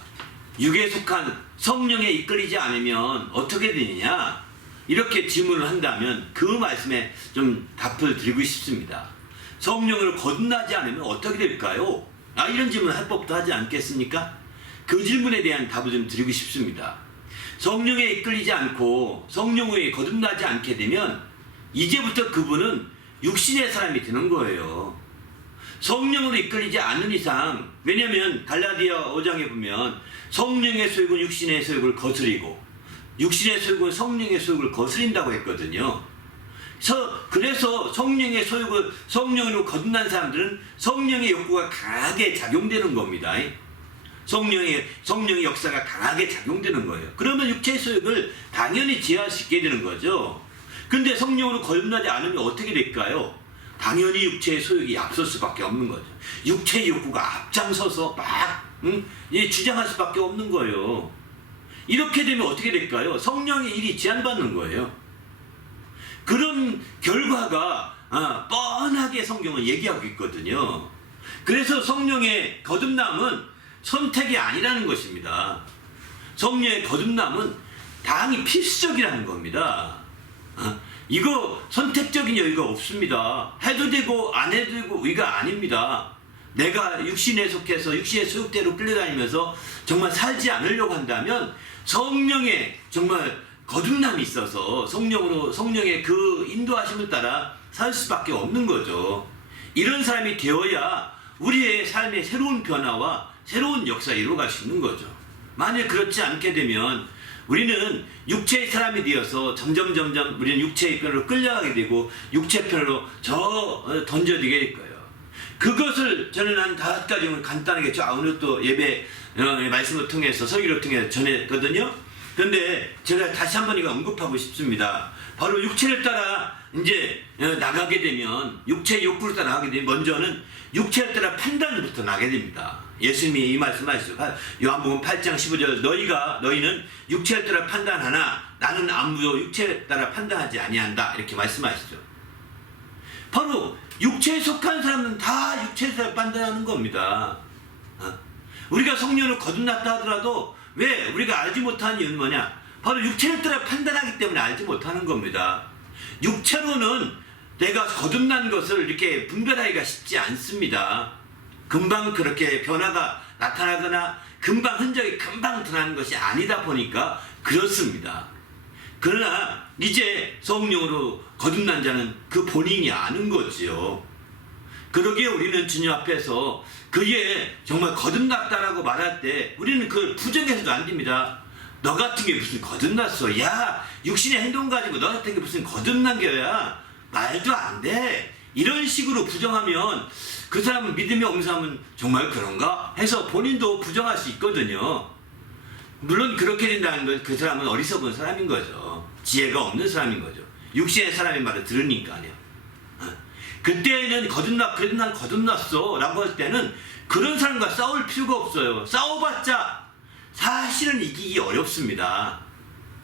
육에 속한 성령에 이끌리지 않으면 어떻게 되느냐? 이렇게 질문을 한다면 그 말씀에 좀 답을 드리고 싶습니다. 성령으로 거듭나지 않으면 어떻게 될까요? 이런 질문을 할 법도 하지 않겠습니까? 그 질문에 대한 답을 좀 드리고 싶습니다. 성령에 이끌리지 않고 성령에 거듭나지 않게 되면 이제부터 그분은 육신의 사람이 되는 거예요. 성령으로 이끌리지 않는 이상, 왜냐하면 갈라디아 5장에 보면 성령의 소욕은 육신의 소욕을 거스리고 육신의 소욕은 성령의 소욕을 거스린다고 했거든요. 그래서 성령의 소욕을 성령으로 거듭난 사람들은 성령의 욕구가 강하게 작용되는 겁니다. 성령의 역사가 강하게 작용되는 거예요. 그러면 육체의 소욕을 당연히 제어시키게 되는 거죠. 근데 성령으로 거듭나지 않으면 어떻게 될까요? 당연히 육체의 소욕이 앞설 수밖에 없는 거죠. 육체의 욕구가 앞장서서 주장할 수밖에 없는 거예요. 이렇게 되면 어떻게 될까요? 성령의 일이 제한받는 거예요. 그런 결과가 뻔하게 성경은 얘기하고 있거든요. 그래서 성령의 거듭남은 선택이 아니라는 것입니다. 성령의 거듭남은 당이 필수적이라는 겁니다. 이거 선택적인 여유가 없습니다. 해도 되고 안 해도 되고 의가 아닙니다. 내가 육신에 속해서 육신의 소욕대로 끌려다니면서 정말 살지 않으려고 한다면 성령의 정말 거듭남이 있어서 성령의 그 인도하심을 따라 살 수밖에 없는 거죠. 이런 사람이 되어야 우리의 삶의 새로운 변화와 새로운 역사를 이루어갈 수 있는 거죠. 만약 그렇지 않게 되면 우리는 육체의 사람이 되어서 점점 우리는 육체의 편으로 끌려가게 되고 육체 편으로 던져지게 될 거예요. 그것을 저는 한 5가지 오늘 간단하게 오늘 또 예배 말씀을 통해서 설교를 통해서 전했거든요. 그런데 제가 다시 한번 이거 언급하고 싶습니다. 바로 육체를 따라 이제 나가게 되면 육체의 욕구를 따라 나가게 되면 먼저는 육체를 따라 판단부터 나게 됩니다. 예수님이 이 말씀하시죠. 요한복음 8장 15절 너희는 육체를 따라 판단하나 나는 아무도 육체를 따라 판단하지 아니한다 이렇게 말씀하시죠. 바로 육체에 속한 사람은 다 육체에 따라 판단하는 겁니다. 우리가 성령을 거듭났다 하더라도 왜 우리가 알지 못하는 이유는 뭐냐? 바로 육체를 따라 판단하기 때문에 알지 못하는 겁니다. 육체로는 내가 거듭난 것을 이렇게 분별하기가 쉽지 않습니다. 금방 그렇게 변화가 나타나거나 금방 흔적이 금방 드러나는 것이 아니다 보니까 그렇습니다. 그러나 이제 성령으로 거듭난 자는 그 본인이 아는 거지요. 그러기에 우리는 주님 앞에서 그게 정말 거듭났다라고 말할 때 우리는 그걸 부정해서도 안 됩니다. 너 같은 게 무슨 거듭났어. 야, 육신의 행동 가지고 너 같은 게 무슨 거듭난 게야. 말도 안 돼. 이런 식으로 부정하면 그 사람은 믿음이 없는 사람은 정말 그런가? 해서 본인도 부정할 수 있거든요. 물론 그렇게 된다는 건 그 사람은 어리석은 사람인 거죠. 지혜가 없는 사람인 거죠. 육신의 사람의 말을 들으니까요. 그때는 거듭났어 라고 할 때는 그런 사람과 싸울 필요가 없어요. 싸워봤자 사실은 이기기 어렵습니다.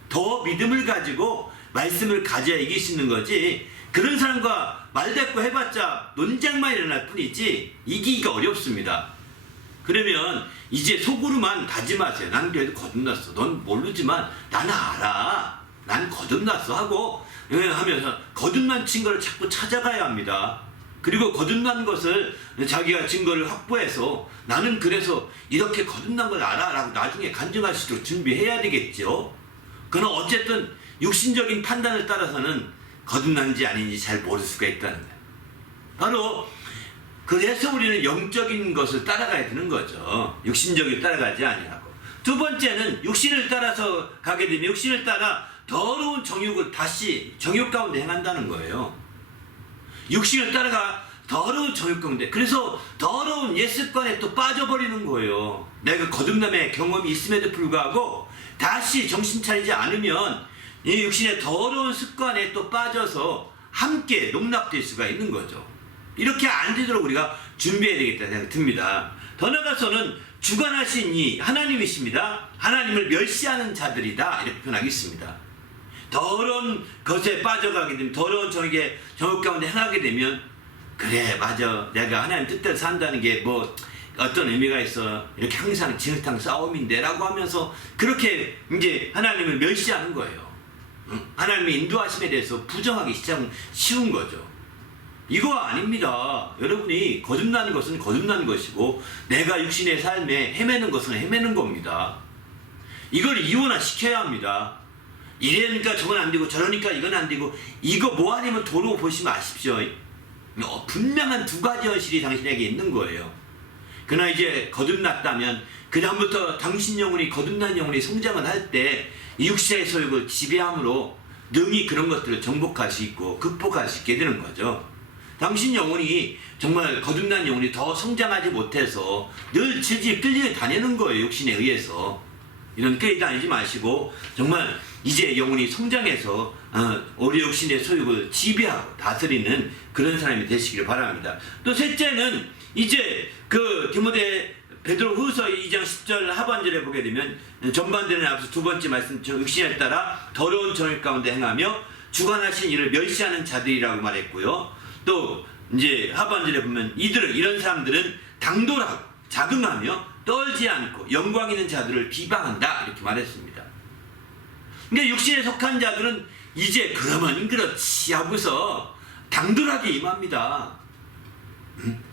더 믿음을 가지고 말씀을 가져야 이길 수 있는 거지 그런 사람과 말대꾸 해봤자 논쟁만 일어날 뿐이지 이기기가 어렵습니다. 그러면 이제 속으로만 다짐하세요. 난 그래도 거듭났어. 넌 모르지만 나는 알아. 난 거듭났어 하고 하면서 거듭난 증거를 자꾸 찾아가야 합니다. 그리고 거듭난 것을 자기가 증거를 확보해서 나는 그래서 이렇게 거듭난 걸 알아 라고 나중에 간증할 수 있도록 준비해야 되겠죠. 그러나 어쨌든 육신적인 판단을 따라서는 거듭난지 아닌지 잘 모를 수가 있다는 거예요. 바로 그래서 우리는 영적인 것을 따라가야 되는 거죠. 육신적인 따라가지 아니하고. 두 번째는 육신을 따라서 가게 되면 육신을 따라 더러운 정욕을 다시 정욕 가운데 행한다는 거예요. 육신을 따라가 더러운 정욕 가운데. 그래서 더러운 옛 습관에 또 빠져버리는 거예요. 내가 거듭남의 경험이 있음에도 불구하고 다시 정신 차리지 않으면 이 육신의 더러운 습관에 또 빠져서 함께 농락될 수가 있는 거죠. 이렇게 안 되도록 우리가 준비해야 되겠다는 생각이 듭니다. 더 나아가서는 주관하신 이 하나님이십니다. 하나님을 멸시하는 자들이다 이렇게 표현하겠습니다. 더러운 것에 빠져가게 되면 더러운 정욕 가운데 행하게 되면 그래 맞아 내가 하나님 뜻대로 산다는 게 뭐 어떤 의미가 있어 이렇게 항상 진흙탕 싸움인데 라고 하면서 그렇게 이제 하나님을 멸시하는 거예요. 하나님의 인도하심에 대해서 부정하기 쉬운 거죠. 이거 아닙니다. 여러분이 거듭나는 것은 거듭나는 것이고 내가 육신의 삶에 헤매는 것은 헤매는 겁니다. 이걸 이원화시켜야 합니다. 이러니까 저건 안 되고 저러니까 이건 안 되고 이거 뭐 아니면 도로 보시지 마십시오. 분명한 두 가지 현실이 당신에게 있는 거예요. 그러나 이제 거듭났다면 그 다음부터 당신 영혼이 거듭난 영혼이 성장을 할 때 이 육체의 소욕을 지배함으로 능히 그런 것들을 정복할 수 있고 극복할 수 있게 되는 거죠. 당신 영혼이 정말 거듭난 영혼이 더 성장하지 못해서 늘 질질 끌려다니는 거예요. 육신에 의해서. 이런 끌려다니지 마시고 정말 이제 영혼이 성장해서 우리 육신의 소욕을 지배하고 다스리는 그런 사람이 되시기를 바랍니다. 또 셋째는 이제 그 디모데 베드로후서 2장 10절 하반절에 보게 되면 전반전에 앞서 두 번째 말씀 육신에 따라 더러운 정욕 가운데 행하며 주관하신 이를 멸시하는 자들이라고 말했고요. 또 이제 하반절에 보면 이런 사람들은 당돌하고 자긍하며 떨지 않고 영광 있는 자들을 비방한다 이렇게 말했습니다. 그러니까 육신에 속한 자들은 이제 그러면 그렇지 하고서 당돌하게 임합니다.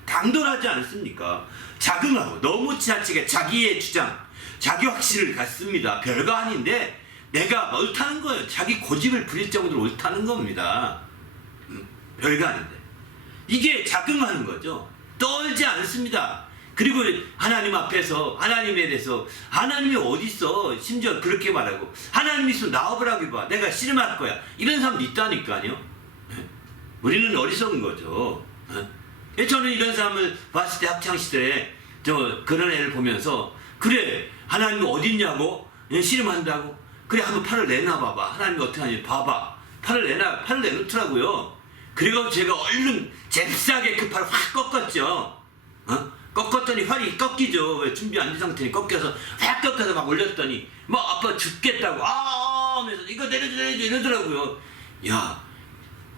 당돌하지 않습니까? 자긍하고 너무 지나치게 자기의 주장, 자기 확신을 갖습니다. 별거 아닌데 내가 옳다는 거예요. 자기 고집을 부릴 정도로 옳다는 겁니다. 별거 아닌데 이게 자긍하는 거죠. 떨지 않습니다. 그리고 하나님 앞에서 하나님에 대해서 하나님이 어디 있어? 심지어 그렇게 말하고 하나님이 있으면 나와보라고 봐. 내가 씨름할 거야. 이런 사람도 있다니까요. 우리는 어리석은 거죠. 저는 이런 사람을 봤을 때 학창시절에 그런 애를 보면서 그래 하나님이 어디 있냐고 씨름한다고 그래 한번 팔을 내놔봐봐. 하나님이 어떻게 하는지 봐봐. 팔을 내놓더라고요. 그리고 제가 얼른 잽싸게 그 팔을 확 꺾었죠. 꺾었더니 팔이 꺾이죠. 왜 준비 안 된 상태니 꺾여서 확 꺾여서 막 올렸더니 뭐 아빠 죽겠다고 하면서 이거 내려줘 이러더라고요. 야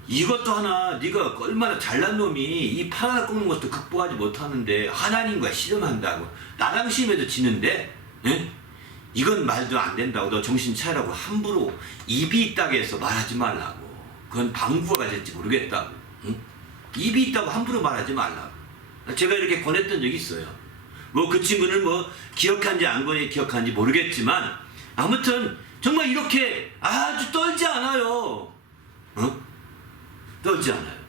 이것도 하나 네가 얼마나 잘난 놈이 이 팔 하나 꺾는 것도 극복하지 못하는데 하나님과 씨름한다고 나랑 씨름해도 지는데 이건 말도 안 된다고 너 정신 차리라고 함부로 입이 있다고 해서 말하지 말라고. 그건 방구가 될지 모르겠다고. 입이 있다고 함부로 말하지 말라고. 제가 이렇게 권했던 적이 있어요. 뭐 그 친구는 뭐 기억한지 안 기억한지 모르겠지만 아무튼 정말 이렇게 아주 떨지 않아요. 떨지 않아요.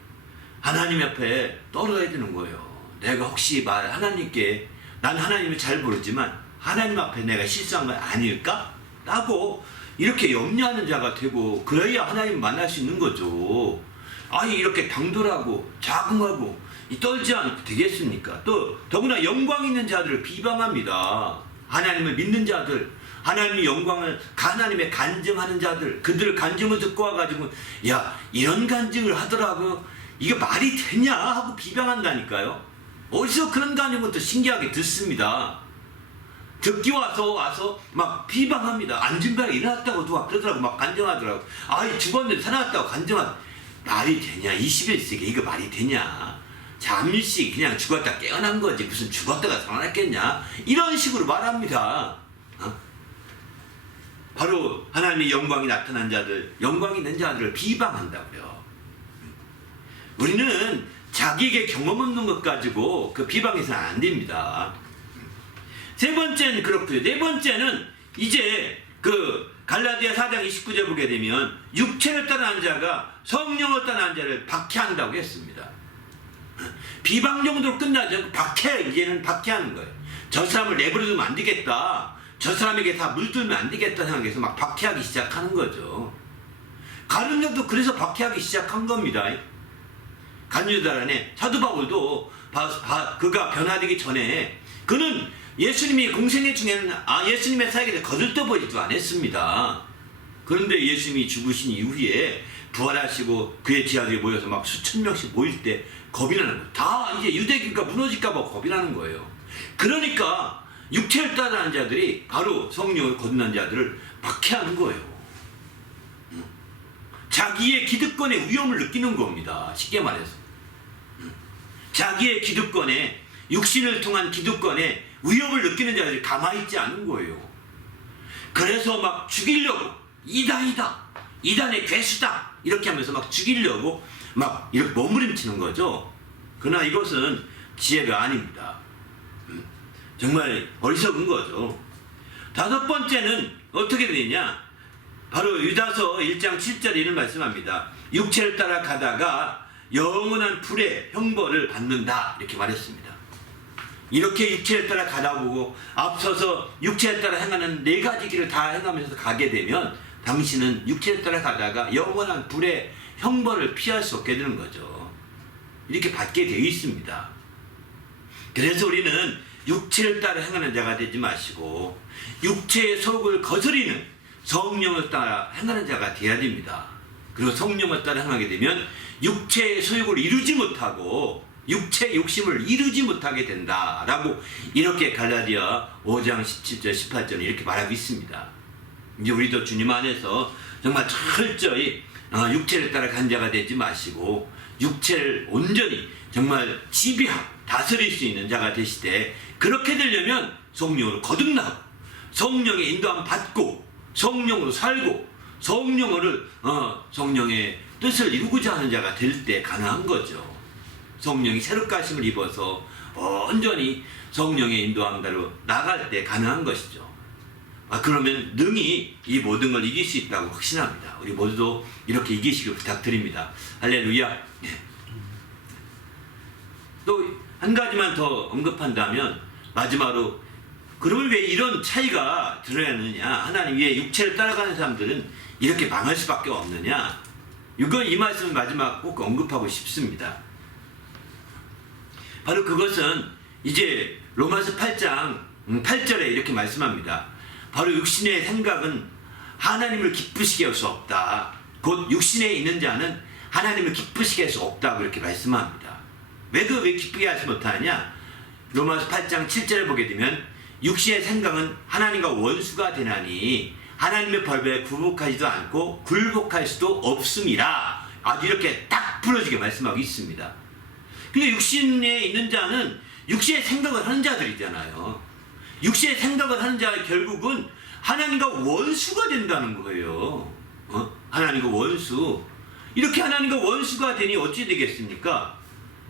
하나님 앞에 떨어야 되는 거예요. 내가 혹시 하나님께 난 하나님을 잘 모르지만 하나님 앞에 내가 실수한 건 아닐까? 라고 이렇게 염려하는 자가 되고 그래야 하나님 만날 수 있는 거죠. 아니 이렇게 당돌하고 자긍하고 떨지 않고 되겠습니까? 또 더구나 영광 있는 자들을 비방합니다. 하나님을 믿는 자들, 하나님의 영광을 하나님의 간증하는 자들, 그들 간증을 듣고 와가지고 야 이런 간증을 하더라고 이게 말이 되냐 하고 비방한다니까요. 어디서 그런 간증을 또 신기하게 듣습니다. 듣기 와서 막 비방합니다. 안진뱅이 일어났다고 누가 그러더라고 막 간증하더라고. 아이 죽었는데 살아났다고 간증하 말이 되냐 21세기 이거 말이 되냐. 잠시 그냥 죽었다 깨어난 거지 무슨 죽었다가 살아났겠냐 이런 식으로 말합니다. 바로 하나님의 영광이 나타난 자들 영광이 있는 자들을 비방한다고요. 우리는 자기에게 경험 없는 것 가지고 그 비방해서는 안 됩니다. 세 번째는 그렇고요. 네 번째는 이제 그 갈라디아 4장 29절 보게 되면 육체를 따르는 자가 성령을 따르는 자를 박해한다고 했습니다. 비방 정도로 끝나지 않고 이제는 박해하는 거예요. 저 사람을 내버려두면 안 되겠다. 저 사람에게 다 물들면 안 되겠다 생각해서 막 박해하기 시작하는 거죠. 가룟유다도 그래서 박해하기 시작한 겁니다. 가룟유다 안에 사도 바울도 그가 변화되기 전에 그는 예수님이 공생애 중에는 예수님의 사역에 대해 거들떠보지도 않았습니다. 그런데 예수님이 죽으신 이후에 부활하시고 그의 제자들이 모여서 막 수천 명씩 모일 때 겁이 나는 거예요. 다 이제 유대교가 무너질까 봐 겁이 나는 거예요. 그러니까 육체를 따르는 자들이 바로 성령을 거듭난 자들을 박해하는 거예요. 자기의 기득권의 위험을 느끼는 겁니다. 쉽게 말해서. 자기의 기득권에 육신을 통한 기득권에 위협을 느끼는 자들이 가만히 있지 않는 거예요. 그래서 막 죽이려고 이단의 괴수다 이렇게 하면서 막 죽이려고 막 이렇게 몸부림치는 거죠. 그러나 이것은 지혜가 아닙니다. 정말 어리석은 거죠. 다섯 번째는 어떻게 되느냐 바로 유다서 1장 7절에 이런 말씀합니다. 육체를 따라 가다가 영원한 불의 형벌을 받는다 이렇게 말했습니다. 이렇게 육체를 따라 가다 보고 앞서서 육체를 따라 행하는 네 가지 길을 다 행하면서 가게 되면 당신은 육체를 따라 가다가 영원한 불의 형벌을 피할 수 없게 되는 거죠. 이렇게 받게 되어 있습니다. 그래서 우리는 육체를 따라 행하는 자가 되지 마시고 육체의 속을 거스리는 성령을 따라 행하는 자가 되어야 됩니다. 그리고 성령을 따라 행하게 되면 육체의 소욕을 이루지 못하고 육체의 욕심을 이루지 못하게 된다라고 이렇게 갈라디아 5장 17절 18절 이렇게 말하고 있습니다. 이제 우리도 주님 안에서 정말 철저히 육체를 따라 간 자가 되지 마시고 육체를 온전히 정말 지배하고 다스릴 수 있는 자가 되시되 그렇게 되려면 성령으로 거듭나고 성령의 인도함 받고 성령으로 살고 성령을 성령의 뜻을 이루고자 하는 자가 될 때 가능한 거죠. 성령이 새롭게 하심을 입어서 온전히 성령의 인도함대로 나갈 때 가능한 것이죠. 그러면 능히 이 모든 걸 이길 수 있다고 확신합니다. 우리 모두도 이렇게 이기시길 부탁드립니다. 할렐루야. 네. 또 한 가지만 더 언급한다면 마지막으로 그러면 왜 이런 차이가 드러나느냐, 하나님 위에 육체를 따라가는 사람들은 이렇게 망할 수밖에 없느냐, 이 말씀을 마지막 꼭 언급하고 싶습니다. 바로 그것은 이제 로마서 8장 8절에 이렇게 말씀합니다. 바로 육신의 생각은 하나님을 기쁘시게 할 수 없다. 곧 육신에 있는 자는 하나님을 기쁘시게 할 수 없다고 이렇게 말씀합니다. 왜 기쁘게 하지 못하느냐? 로마서 8장 7절에 보게 되면 육신의 생각은 하나님과 원수가 되나니 하나님의 벌에 굴복하지도 않고 굴복할 수도 없음이라. 아주 이렇게 딱 부러지게 말씀하고 있습니다. 근데 육신에 있는 자는 육신의 생각을 하는 자들이잖아요. 육신의 생각을 하는 자가 결국은 하나님과 원수가 된다는 거예요. 하나님과 원수. 이렇게 하나님과 원수가 되니 어찌 되겠습니까?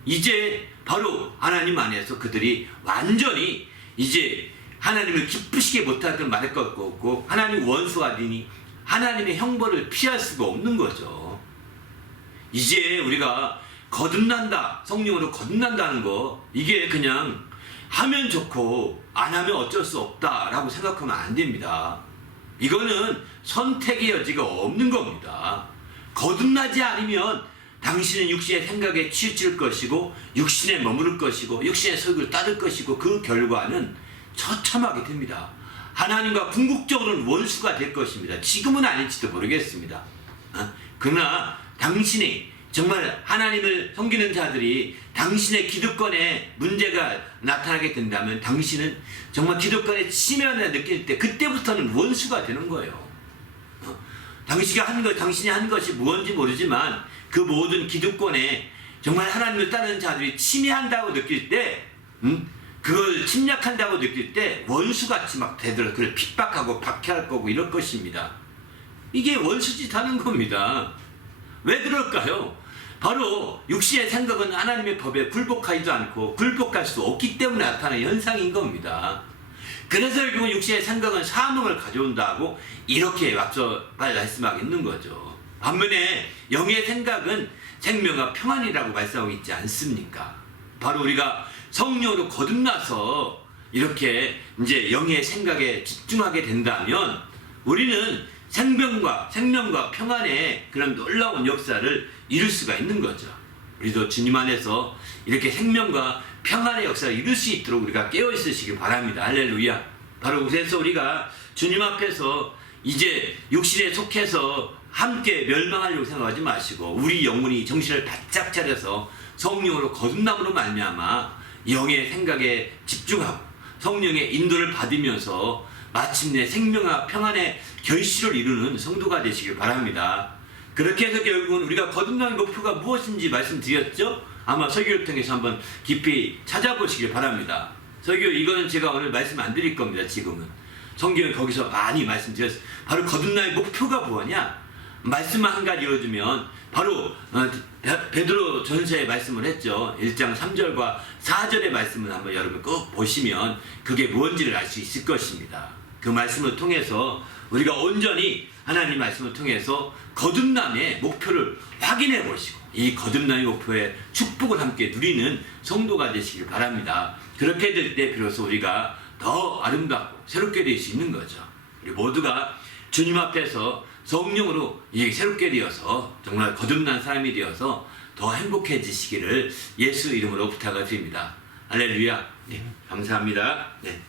이제 바로 하나님 안에서 그들이 완전히 이제 하나님을 기쁘시게 못할 건 말할 것 없고 하나님 원수가 되니 하나님의 형벌을 피할 수가 없는 거죠. 이제 우리가 거듭난다, 성령으로 거듭난다는 거, 이게 그냥 하면 좋고 안 하면 어쩔 수 없다라고 생각하면 안 됩니다. 이거는 선택의 여지가 없는 겁니다. 거듭나지 않으면 당신은 육신의 생각에 치우칠 것이고 육신에 머무를 것이고 육신의 설교를 따를 것이고 그 결과는 처참하게 됩니다. 하나님과 궁극적으로는 원수가 될 것입니다. 지금은 아닐지도 모르겠습니다. 그러나 당신이 정말 하나님을 섬기는 자들이 당신의 기득권에 문제가 나타나게 된다면 당신은 정말 기득권에 침해를 느낄 때 그때부터는 원수가 되는 거예요. 당신이 하는 것이 무엇인지 모르지만 그 모든 기득권에 정말 하나님을 따르는 자들이 침해한다고 느낄 때, 그걸 침략한다고 느낄 때 원수같이 막 되더라도 그걸 핍박하고 박해할 거고 이럴 것입니다. 이게 원수짓 하는 겁니다. 왜 그럴까요? 바로 육신의 생각은 하나님의 법에 굴복하지도 않고 굴복할 수 없기 때문에 나타나는 현상인 겁니다. 그래서 결국 육신의 생각은 사망을 가져온다고 이렇게 앞서 말씀하고 있는 거죠. 반면에 영의 생각은 생명과 평안이라고 말씀하고 있지 않습니까? 바로 우리가 성령으로 거듭나서 이렇게 이제 영의 생각에 집중하게 된다면 우리는 생명과 평안의 그런 놀라운 역사를 이룰 수가 있는 거죠. 우리도 주님 안에서 이렇게 생명과 평안의 역사를 이룰 수 있도록 우리가 깨어 있으시길 바랍니다. 할렐루야. 바로 그래서 우리가 주님 앞에서 이제 육신에 속해서 함께 멸망하려고 생각하지 마시고 우리 영혼이 정신을 바짝 차려서 성령으로 거듭남으로 말미암아 영의 생각에 집중하고 성령의 인도를 받으면서 마침내 생명과 평안의 결실을 이루는 성도가 되시길 바랍니다. 그렇게 해서 결국은 우리가 거듭남의 목표가 무엇인지 말씀드렸죠? 아마 설교를 통해서 한번 깊이 찾아보시길 바랍니다. 설교 이거는 제가 오늘 말씀 안 드릴 겁니다. 지금은 성경은 거기서 많이 말씀드렸어요. 바로 거듭남의 목표가 뭐냐? 말씀만 한 가지 이루어주면 바로 베드로 전서에 말씀을 했죠. 1장 3절과 4절의 말씀을 한번 여러분 꼭 보시면 그게 뭔지를 알 수 있을 것입니다. 그 말씀을 통해서 우리가 온전히 하나님 말씀을 통해서 거듭남의 목표를 확인해 보시고 이 거듭남의 목표의 축복을 함께 누리는 성도가 되시길 바랍니다. 그렇게 될 때 비로소 우리가 더 아름답고 새롭게 될 수 있는 거죠. 우리 모두가 주님 앞에서 성령으로 새롭게 되어서 정말 거듭난 사람이 되어서 더 행복해지시기를 예수 이름으로 부탁을 드립니다. 할렐루야. 네, 감사합니다. 네.